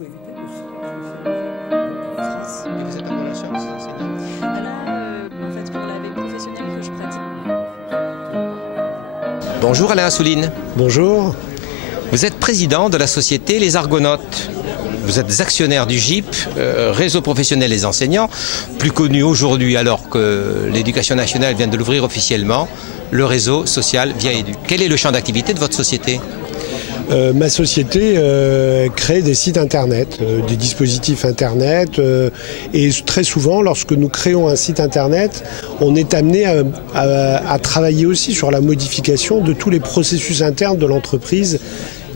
faut éviter de France. Et vous êtes en relation avec ces enseignants? En fait, pour la veille professionnelle que je pratique. Bonjour Alain Assouline. Bonjour. Vous êtes président de la société Les Argonautes. Vous êtes actionnaire du GIP, Réseau professionnel des enseignants, plus connu aujourd'hui alors que l'Éducation nationale vient de l'ouvrir officiellement, le réseau social Via-Éduc. Quel est le champ d'activité de votre société ? Ma société crée des sites internet, des dispositifs internet et très souvent lorsque nous créons un site internet, on est amené à travailler aussi sur la modification de tous les processus internes de l'entreprise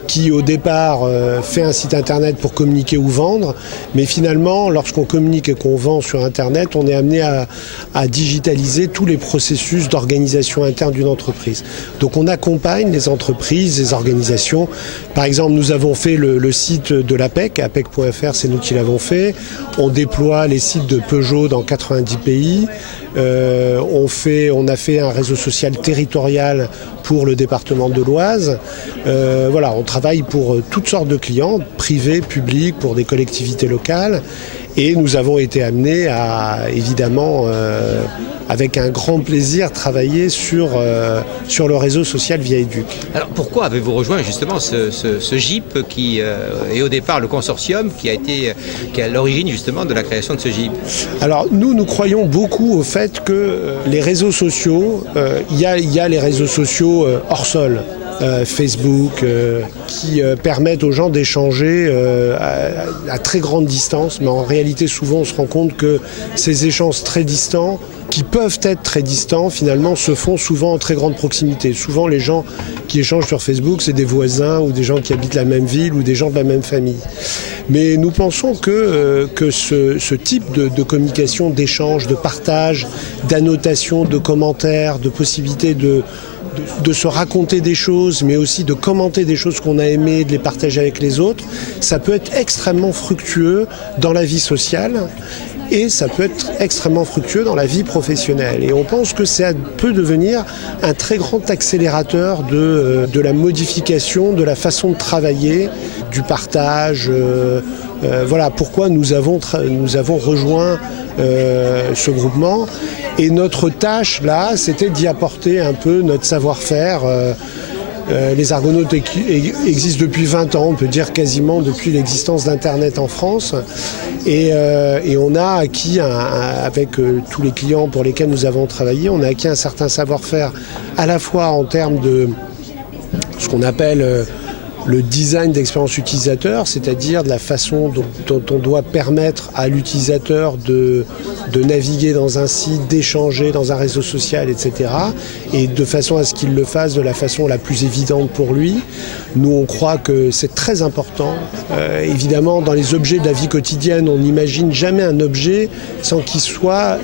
qui au départ fait un site internet pour communiquer ou vendre, mais finalement lorsqu'on communique et qu'on vend sur internet, on est amené à digitaliser tous les processus d'organisation interne d'une entreprise. Donc on accompagne les entreprises, les organisations. Par exemple, nous avons fait le site de l'APEC, apec.fr, c'est nous qui l'avons fait. On déploie les sites de Peugeot dans 90 pays. On a fait un réseau social territorial pour le département de l'Oise. Voilà, on travaille pour toutes sortes de clients, privés, publics, pour des collectivités locales. Et nous avons été amenés à, évidemment, avec un grand plaisir, travailler sur le réseau social Via-Éduc. Alors pourquoi avez-vous rejoint justement ce GIP qui est au départ le consortium qui est à l'origine justement de la création de ce GIP? Alors nous croyons beaucoup au fait que les réseaux sociaux, il y a les réseaux sociaux hors sol. Facebook, qui permettent aux gens d'échanger à très grande distance, mais en réalité souvent on se rend compte que ces échanges très distants, qui peuvent être très distants, finalement se font souvent en très grande proximité. Souvent les gens qui échangent sur Facebook, c'est des voisins ou des gens qui habitent la même ville ou des gens de la même famille. Mais nous pensons que ce type de communication, d'échange, de partage, d'annotation, de commentaires, de possibilités de se raconter des choses, mais aussi de commenter des choses qu'on a aimées, de les partager avec les autres, ça peut être extrêmement fructueux dans la vie sociale et ça peut être extrêmement fructueux dans la vie professionnelle. Et on pense que ça peut devenir un très grand accélérateur de la modification, de la façon de travailler, du partage. Voilà pourquoi nous avons rejoint ce groupement. Et notre tâche, là, c'était d'y apporter un peu notre savoir-faire. Les Argonautes existent depuis 20 ans, on peut dire quasiment depuis l'existence d'Internet en France. Et on a acquis, avec tous les clients pour lesquels nous avons travaillé, on a acquis un certain savoir-faire à la fois en termes de ce qu'on appelle le design d'expérience utilisateur, c'est-à-dire de la façon dont on doit permettre à l'utilisateur de naviguer dans un site, d'échanger dans un réseau social, etc. Et de façon à ce qu'il le fasse de la façon la plus évidente pour lui. Nous, on croit que c'est très important. Évidemment, dans les objets de la vie quotidienne, on n'imagine jamais un objet sans qu'il soit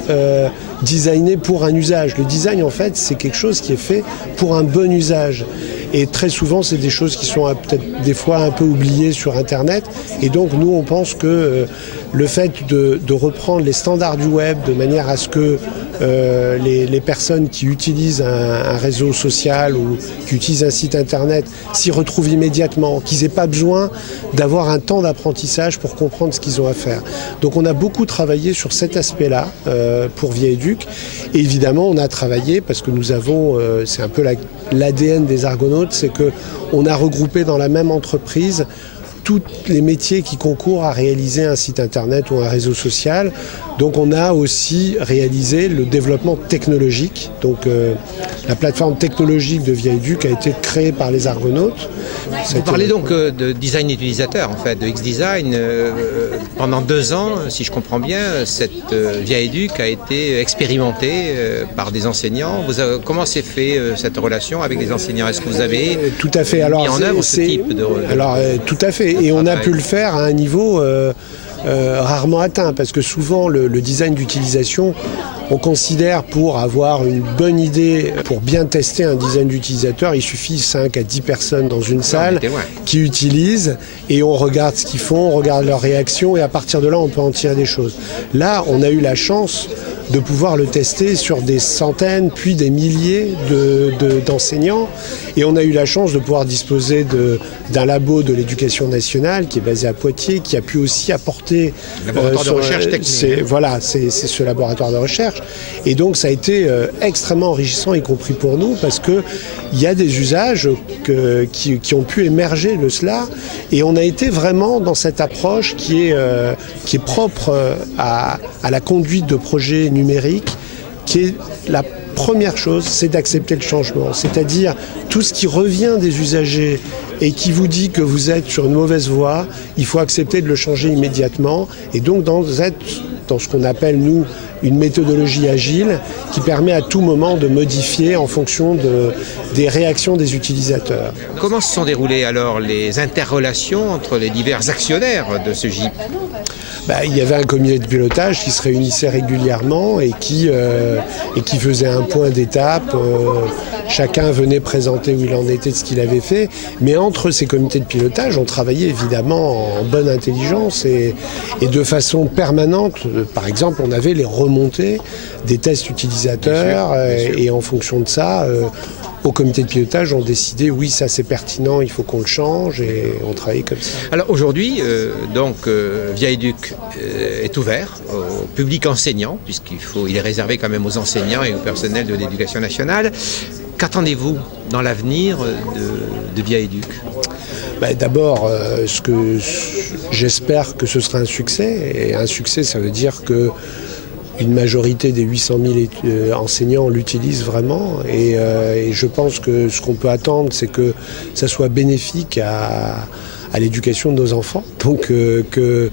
designé pour un usage. Le design, en fait, c'est quelque chose qui est fait pour un bon usage. Et très souvent, c'est des choses qui sont peut-être des fois un peu oubliées sur Internet. Et donc, nous, on pense que le fait de reprendre les standards du web de manière à ce que les personnes qui utilisent un réseau social ou qui utilisent un site Internet s'y retrouvent immédiatement, qu'ils n'aient pas besoin d'avoir un temps d'apprentissage pour comprendre ce qu'ils ont à faire. Donc, on a beaucoup travaillé sur cet aspect-là pour Via-Éduc. Et évidemment, on a travaillé parce que nous avons, c'est un peu l'ADN des Argonautes, c'est qu'on a regroupé dans la même entreprise tous les métiers qui concourent à réaliser un site internet ou un réseau social. Donc on a aussi réalisé le développement technologique. Donc la plateforme technologique de Via-Éduc a été créée par les Argonautes. Vous parlez donc de design utilisateur, en fait, de X-Design. Pendant 2 ans, si je comprends bien, cette Via-Éduc a été expérimentée par des enseignants. Comment s'est fait cette relation avec les enseignants? Est-ce que vous avez tout à fait. mis en œuvre ce type de... Alors, tout à fait. Et on a pu le faire à un niveau rarement atteint, parce que souvent le design d'utilisation, on considère pour avoir une bonne idée, pour bien tester un design d'utilisateur, il suffit 5 à 10 personnes dans une salle qui utilisent et on regarde ce qu'ils font, on regarde leurs réactions et à partir de là on peut en tirer des choses. Là, on a eu la chance de pouvoir le tester sur des centaines puis des milliers d'enseignants. Et on a eu la chance de pouvoir disposer d'un labo de l'éducation nationale qui est basé à Poitiers, qui a pu aussi apporter laboratoire de recherche technique. C'est ce laboratoire de recherche. Et donc ça a été extrêmement enrichissant, y compris pour nous, parce que il y a des usages qui ont pu émerger de cela. Et on a été vraiment dans cette approche qui est propre à la conduite de projets numériques, qui est la première chose, c'est d'accepter le changement. C'est-à-dire tout ce qui revient des usagers et qui vous dit que vous êtes sur une mauvaise voie, il faut accepter de le changer immédiatement. Et donc dans ce qu'on appelle, nous, une méthodologie agile qui permet à tout moment de modifier en fonction des réactions des utilisateurs. Comment se sont déroulées alors les interrelations entre les divers actionnaires de ce GIP ? Il y avait un comité de pilotage qui se réunissait régulièrement et qui faisait un point d'étape. Chacun venait présenter où il en était de ce qu'il avait fait. Mais entre ces comités de pilotage, on travaillait évidemment en bonne intelligence et de façon permanente. Par exemple, on avait les remontées des tests utilisateurs bien sûr. Et en fonction de ça, au comité de pilotage, on décidait oui, ça c'est pertinent, il faut qu'on le change et on travaillait comme ça. Alors aujourd'hui, Viaéduc est ouvert au public enseignant, puisqu'il est réservé quand même aux enseignants et au personnel de l'éducation nationale. Qu'attendez-vous dans l'avenir de Viaéduc ? D'abord, j'espère que ce sera un succès. Et un succès, ça veut dire que une majorité des 800 000 enseignants l'utilisent vraiment et je pense que ce qu'on peut attendre, c'est que ça soit bénéfique à l'éducation de nos enfants. Donc que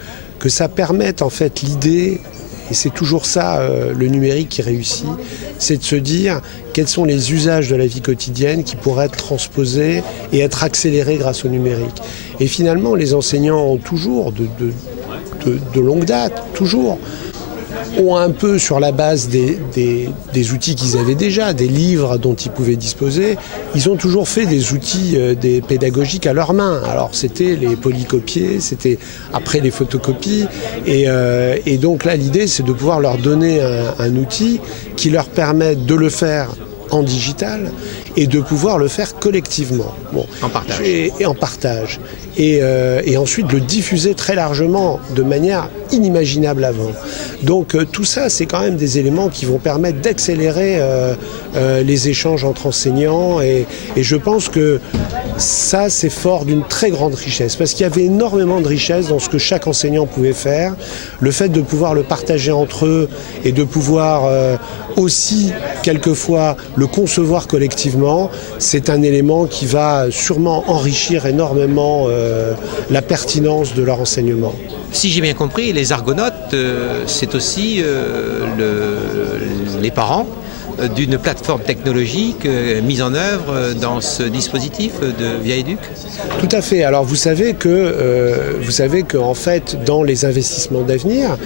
ça permette en fait l'idée, et c'est toujours ça le numérique qui réussit, c'est de se dire quels sont les usages de la vie quotidienne qui pourraient être transposés et être accélérés grâce au numérique. Et finalement, les enseignants ont toujours, de longue date, toujours, ont un peu sur la base des outils qu'ils avaient déjà, des livres dont ils pouvaient disposer, ils ont toujours fait des outils des pédagogiques à leurs mains. Alors c'était les polycopiers, c'était après les photocopies et donc là l'idée c'est de pouvoir leur donner un outil qui leur permette de le faire en digital et de pouvoir le faire collectivement. En partage. Et en partage. Et ensuite le diffuser très largement de manière inimaginable avant. Donc tout ça, c'est quand même des éléments qui vont permettre d'accélérer les échanges entre enseignants et je pense que ça, c'est fort d'une très grande richesse parce qu'il y avait énormément de richesse dans ce que chaque enseignant pouvait faire. Le fait de pouvoir le partager entre eux et de pouvoir aussi, quelquefois, le concevoir collectivement, c'est un élément qui va sûrement enrichir énormément la pertinence de leur enseignement. Si j'ai bien compris, les Argonautes, c'est aussi les parents d'une plateforme technologique mise en œuvre dans ce dispositif de Viaéduc ? Tout à fait. Alors vous savez qu'en fait, dans les investissements d'avenir,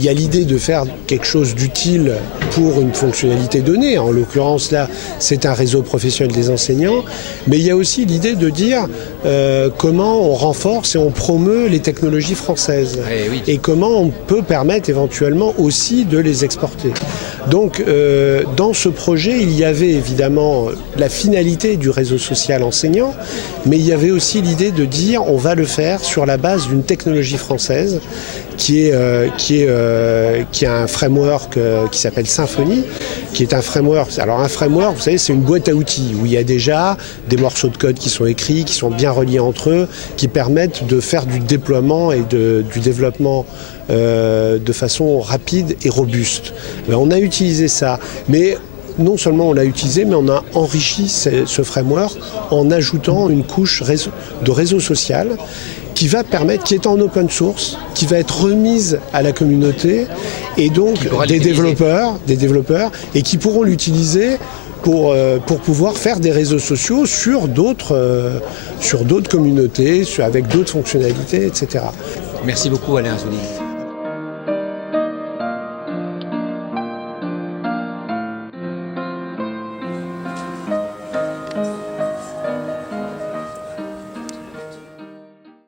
il y a l'idée de faire quelque chose d'utile pour une fonctionnalité donnée. En l'occurrence, là, c'est un réseau professionnel des enseignants. Mais il y a aussi l'idée de dire comment on renforce et on promeut les technologies françaises. Oui. Et comment on peut permettre éventuellement aussi de les exporter. Donc, dans ce projet, il y avait évidemment la finalité du réseau social enseignant, mais il y avait aussi l'idée de dire on va le faire sur la base d'une technologie française qui a un framework qui s'appelle Symfony, qui est un framework. Alors un framework, vous savez, c'est une boîte à outils où il y a déjà des morceaux de code qui sont écrits, qui sont bien reliés entre eux, qui permettent de faire du déploiement et du développement de façon rapide et robuste. On a utilisé ça, mais non seulement on l'a utilisé, mais on a enrichi ce framework en ajoutant une couche de réseau social qui va permettre, qui est en open source, qui va être remise à la communauté et donc des développeurs et qui pourront l'utiliser pour pouvoir faire des réseaux sociaux sur d'autres communautés, avec d'autres fonctionnalités, etc. Merci beaucoup Alain Azoulay.